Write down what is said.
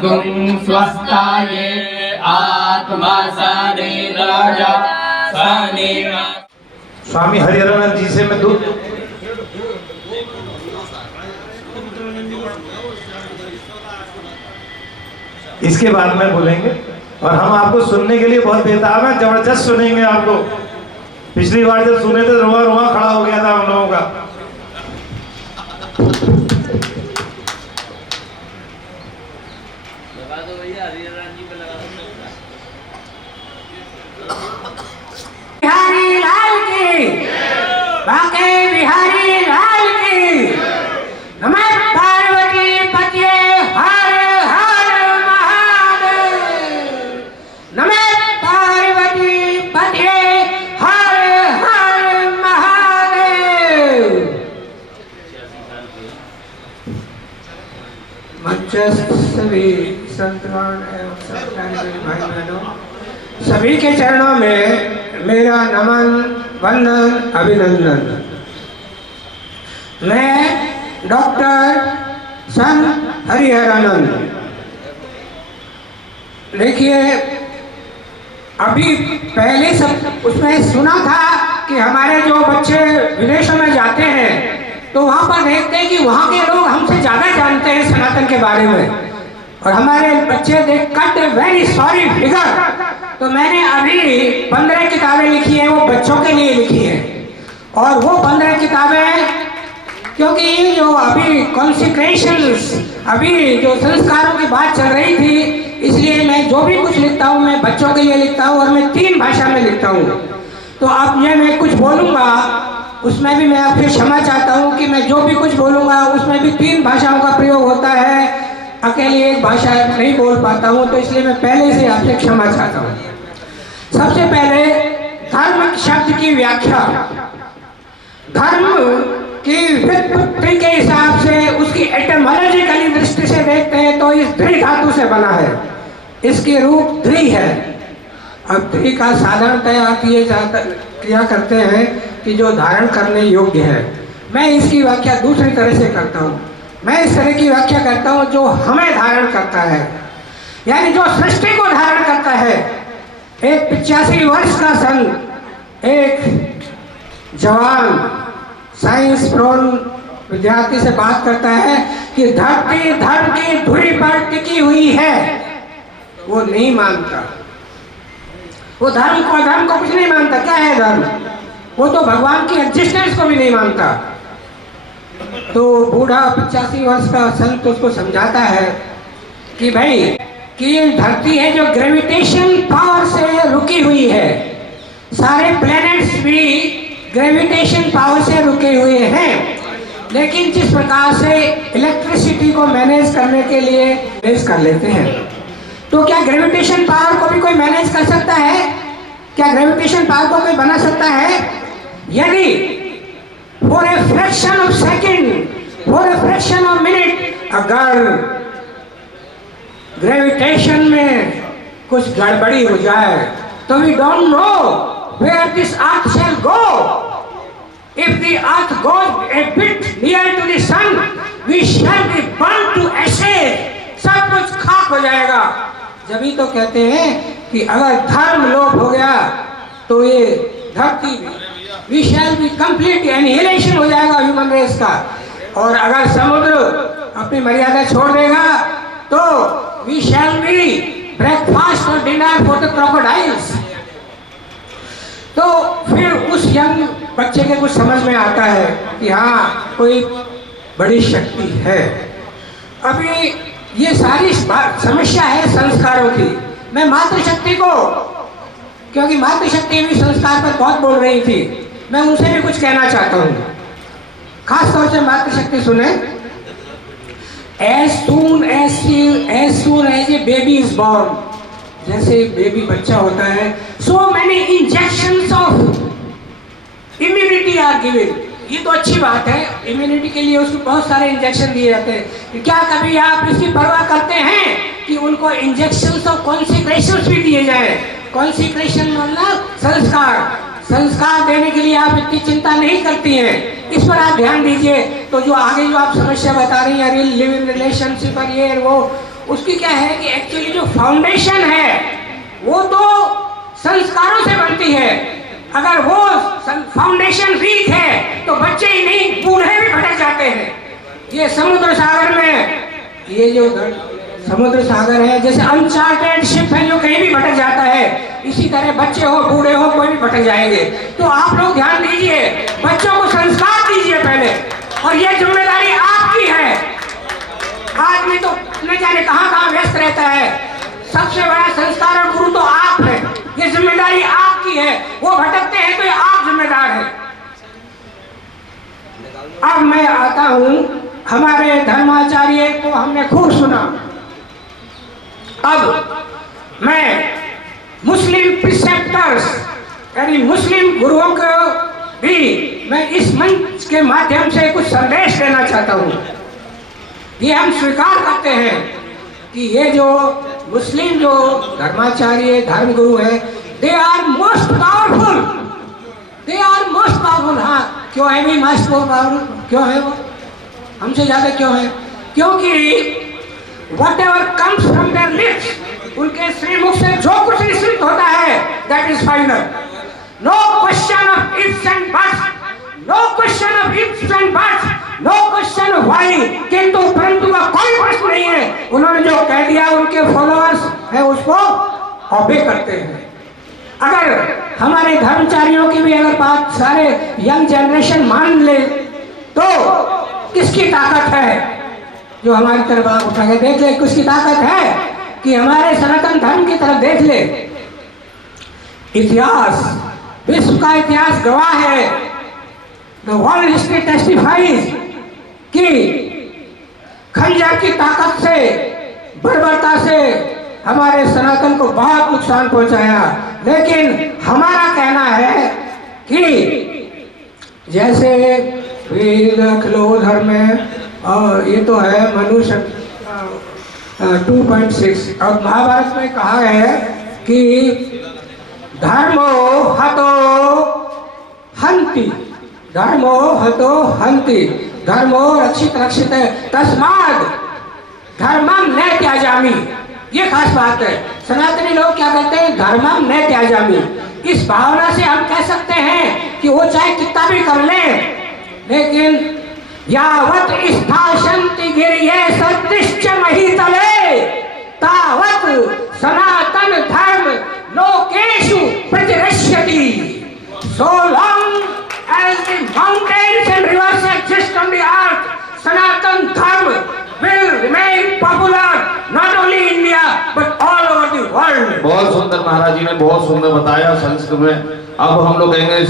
गुं स्वस्थाये आत्मा शरीरज शनिवा। स्वामी हरिहरानंद जी से मैं दूर इसके बाद में बोलेंगे और हम आपको सुनने के लिए बहुत बेताब है, जबरदस्त सुनेंगे आपको। पिछली बार जब सुने थे रुआ रुआ खड़ा हो गया था हम लोगों का। बिहारी लाल की, बांके बिहारी लाल की। नमः पार्वती पते हर हर महादेव। नमः पार्वती पते हर हर महादेव। मंचस्थ सभी संतगण एवं सत्संगी भाई बहनों, सभी के चरणों में मेरा नमन वंदन अभिनंदन। मैं डॉक्टर संत हरिहरानंद। देखिए, अभी पहले सब उसमें सुना था कि हमारे जो बच्चे विदेशों में जाते हैं तो वहाँ पर देखते हैं कि वहाँ के लोग हमसे ज़्यादा जानते हैं सनातन के बारे में, और हमारे बच्चे दे कट वेरी सॉरी फिगर। तो मैंने अभी 15 किताबें लिखी है, वो बच्चों के लिए लिखी है। और वो 15 किताबें, क्योंकि जो अभी कॉन्सिक्रेशंस, अभी जो संस्कारों की बात चल रही थी, इसलिए मैं जो भी कुछ लिखता हूँ मैं बच्चों के लिए लिखता हूँ और मैं 3 भाषा में लिखता हूँ। तो अब ये मैं कुछ बोलूँगा उसमें भी मैं आपसे क्षमा चाहता हूँ कि मैं जो भी कुछ बोलूँगा उसमें भी 3 भाषाओं का प्रयोग होता है, अकेले एक भाषा नहीं बोल पाता हूँ, तो इसलिए मैं पहले से आपसे क्षमा चाहता हूँ। सबसे पहले धर्म शब्द की व्याख्या। धर्म की व्युत्पत्ति के हिसाब से उसकी एटमोलॉजिकली दृष्टि से देखते हैं तो इस धृ धातु से बना है, इसके रूप धृ है। अब धृ का साधारणतया किया करते हैं कि जो धारण करने योग्य है। मैं इसकी व्याख्या दूसरी तरह से करता हूँ। मैं इस तरह की व्याख्या करता हूँ जो हमें धारण करता है, यानी जो सृष्टि को धारण करता है। एक 85 वर्ष का संत, एक जवान साइंस प्रोन विद्यार्थी से बात करता है कि धरती धर्म की धुरी पर टिकी हुई है, वो नहीं मानता। वो धर्म को कुछ नहीं मानता। क्या है धर्म? वो तो भगवान की एग्जिस्टेंस को भी नहीं मानता। तो बूढ़ा 85 वर्ष का संत उसको समझाता है कि भाई कि ये धरती है जो ग्रेविटेशन पावर से रुकी हुई है, सारे प्लैनेट्स भी ग्रेविटेशन पावर से रुके हुए हैं, लेकिन जिस प्रकार से इलेक्ट्रिसिटी को मैनेज करने के लिए मैनेज कर लेते हैं, तो क्या ग्रेविटेशन पावर को भी कोई मैनेज कर सकता है? क्या ग्रेविटेशन पावर को कोई बना सकता है? यदि for a fraction of second, for a fraction of minute, अगर ग्रेविटेशन में कुछ गड़बड़ी हो जाए तो we don't know where this earth shall go. If the earth goes a bit near to the sun, we shall be burned to ashes. सब कुछ खाक हो जाएगा। जब तो कहते हैं कि अगर धर्म लोप हो गया तो ये धरती भी We shall be complete annihilation हो जाएगा ह्यूमन रेस का। और अगर समुद्र अपनी मर्यादा छोड़ देगा तो we shall be breakfast और dinner for the crocodiles। तो फिर उस यंग बच्चे के कुछ समझ में आता है कि हाँ कोई बड़ी शक्ति है। अभी ये सारी समस्या है संस्कारों की। मैं मातृशक्ति को, क्योंकि मातृशक्ति भी संस्कार पर बहुत बोल रही थी, मैं उनसे भी कुछ कहना चाहता हूँ। खास तौर से मातृशक्ति सुने। as soon as a baby is born, जैसे बेबी बच्चा होता है, so many injections of immunity are given। ये तो अच्छी बात है, इम्यूनिटी के लिए उसको बहुत सारे इंजेक्शन दिए जाते हैं। क्या कभी आप इसकी परवाह करते हैं कि उनको इंजेक्शन और कॉन्सिक्रेशन भी दिए जाए? कॉन्सिक्रेशन मतलब संस्कार देने के लिए आप इतनी चिंता नहीं करती हैं, इस पर आप ध्यान दीजिए। तो जो आगे जो आप समस्या बता रही हैं, लिव इन रिलेशनशिप और ये उसकी क्या है कि एक्चुअली जो फाउंडेशन है वो तो संस्कारों से बनती है। अगर वो फाउंडेशन वीक है तो बच्चे ही नहीं बूढ़े भी भटक जाते हैं। ये समुद्र सागर में, ये जो समुद्र सागर है जैसे अनचार्टेड शिप है जो कहीं भी भटक जाता है, इसी तरह बच्चे हो बूढ़े हो कोई भी भटक जाएंगे। तो आप लोग ध्यान दीजिए, बच्चों को संस्कार दीजिए पहले, और ये जिम्मेदारी आपकी है। आदमी तो न जाने कहाँ कहाँ व्यस्त रहता है, सबसे बड़ा संस्कार और गुरु तो आप है। ये जिम्मेदारी आपकी है, वो भटकते हैं तो ये आप जिम्मेदार हैं। अब मैं आता हूँ, हमारे धर्माचार्य को हमने खूब सुना, अब मैं मुस्लिम प्रिसेप्टर्स यानी मुस्लिम गुरुओं को भी मैं इस मंच के माध्यम से कुछ संदेश देना चाहता हूँ। ये हम स्वीकार करते हैं कि ये जो मुस्लिम जो धर्माचार्य धर्मगुरु है, they are most powerful, they are most powerful. हाँ, क्यों है भी मोस्ट पावरफुल? क्यों है वो हमसे ज्यादा? क्यों है? क्योंकि whatever comes from their lips, उनके श्रीमुख से जो कुछ निश्चित होता है, that is final. No question of ifs and buts, no question of ifs and buts, no question of why. किंतु परंतु का कोई प्रश्न नहीं है। उन्होंने जो कह दिया उनके फॉलोअर्स है उसको ऑबे करते हैं। अगर हमारे धर्मचारियों की भी अगर बात सारे यंग जनरेशन मान ले तो किसकी ताकत है? जो हमारी तरफ आंख उठा के देख ले, किसकी ताकत है कि हमारे सनातन धर्म की तरफ देख ले। इतिहास, विश्व का इतिहास गवाह है, द वर्ल्ड हिस्ट्री टेस्टिफाइज कि खंजर की ताकत से, बर्बरता से हमारे सनातन को बहुत नुकसान पहुंचाया। लेकिन हमारा कहना है कि जैसे धर्म में, और ये तो है मनुष्य 2.6, और महाभारत में कहा है कि धर्मो हतो हन्ति, धर्मो हतो हन्ति, धर्मो रक्षित रक्षित तस्माद धर्मम न त्याजामि। ये खास बात है। सनातनी लोग क्या कहते हैं? धर्मम न त्याजामि। इस भावना से हम कह सकते हैं कि वो चाहे कितना भी कर ले, लेकिन यावत स्थाशन्ति गिर्ये सदृश्य महीतले तावत सनातन धर्म लोकेषु प्रतिरक्ष्यति। So long as the mountains and rivers exist on the earth, Sanatan Dharma will remain popular not only in India but all over the world. बहुत सुंदर महाराज जी ने बहुत सुंदर बताया संस्कृत में। अब हम लोग कहेंगे